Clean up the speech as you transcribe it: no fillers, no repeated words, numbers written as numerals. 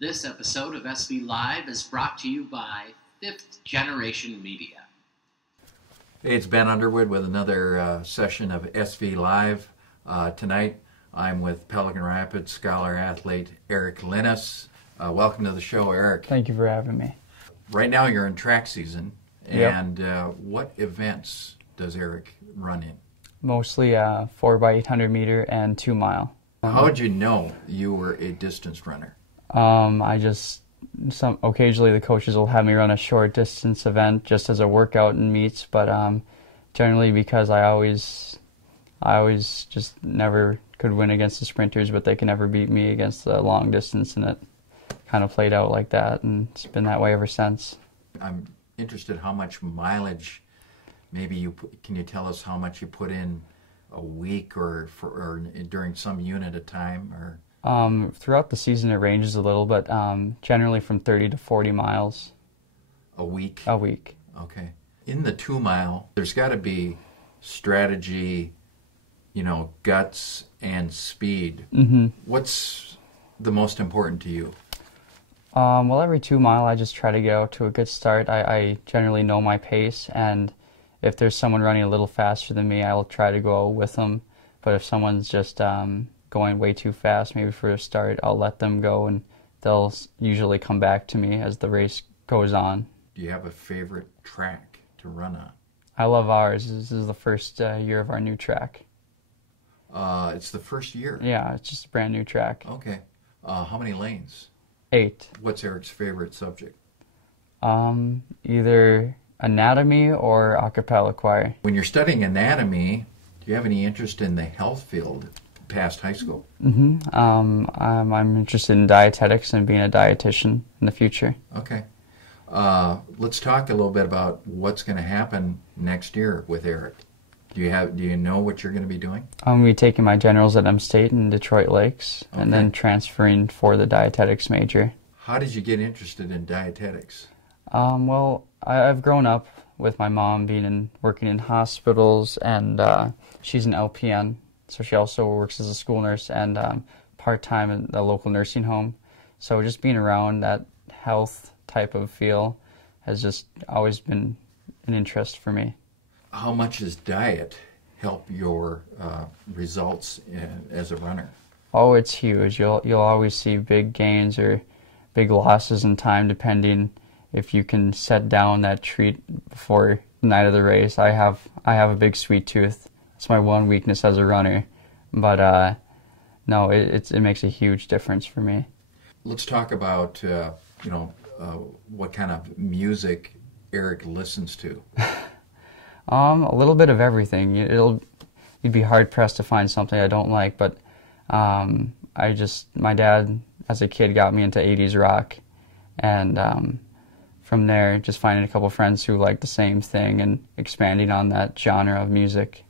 This episode of SV Live is brought to you by Fifth Generation Media. Hey, it's Ben Underwood with another session of SV Live. Tonight I'm with Pelican Rapids scholar athlete Erik Lynnes. Welcome to the show, Erik. Thank you for having me. Right now you're in track season, Yep. and what events does Erik run in? Mostly 4x800 meter and 2 mile. How did you know you were a distance runner? Occasionally the coaches will have me run a short distance event just as a workout and meets, but generally because I always just never could win against the sprinters, but they can never beat me against the long distance, and it kind of played out like that, and it's been that way ever since. I'm interested how much mileage, can you tell us how much you put in a week or during some unit of time? Or throughout the season it ranges a little, but generally from 30 to 40 miles. A week? A week. Okay. In the 2 mile, there's got to be strategy, guts and speed. Mm-hmm. What's the most important to you? Well, every 2 mile I just try to get out to a good start. I generally know my pace, and if there's someone running a little faster than me, I will try to go with them. But if someone's just going way too fast, maybe for a start, I'll let them go, and they'll usually come back to me as the race goes on. Do you have a favorite track to run on? I love ours. This is the first year of our new track. It's the first year? Yeah, it's just a brand new track. Okay. How many lanes? 8. What's Erik's favorite subject? Either anatomy or a cappella choir. When you're studying anatomy, do you have any interest in the health field past high school? Mm-hmm. I'm interested in dietetics and being a dietitian in the future. Okay. Let's talk a little bit about what's going to happen next year with Erik. Do you know what you're going to be doing? I'm going to be taking my generals at M State in Detroit Lakes, Okay. and then transferring for the dietetics major. How did you get interested in dietetics? Well, I've grown up with my mom working in hospitals, and she's an LPN, so she also works as a school nurse and part-time in the local nursing home. So just being around that health type of feel has just always been an interest for me. How much does diet help your results as a runner? Oh, it's huge. You'll always see big gains or big losses in time depending if you can set down that treat before the night of the race. I have a big sweet tooth. It's my one weakness as a runner, but no, it makes a huge difference for me. Let's talk about what kind of music Erik listens to. A little bit of everything. You'd be hard pressed to find something I don't like, but my dad as a kid got me into 80s rock, and from there just finding a couple friends who like the same thing and expanding on that genre of music.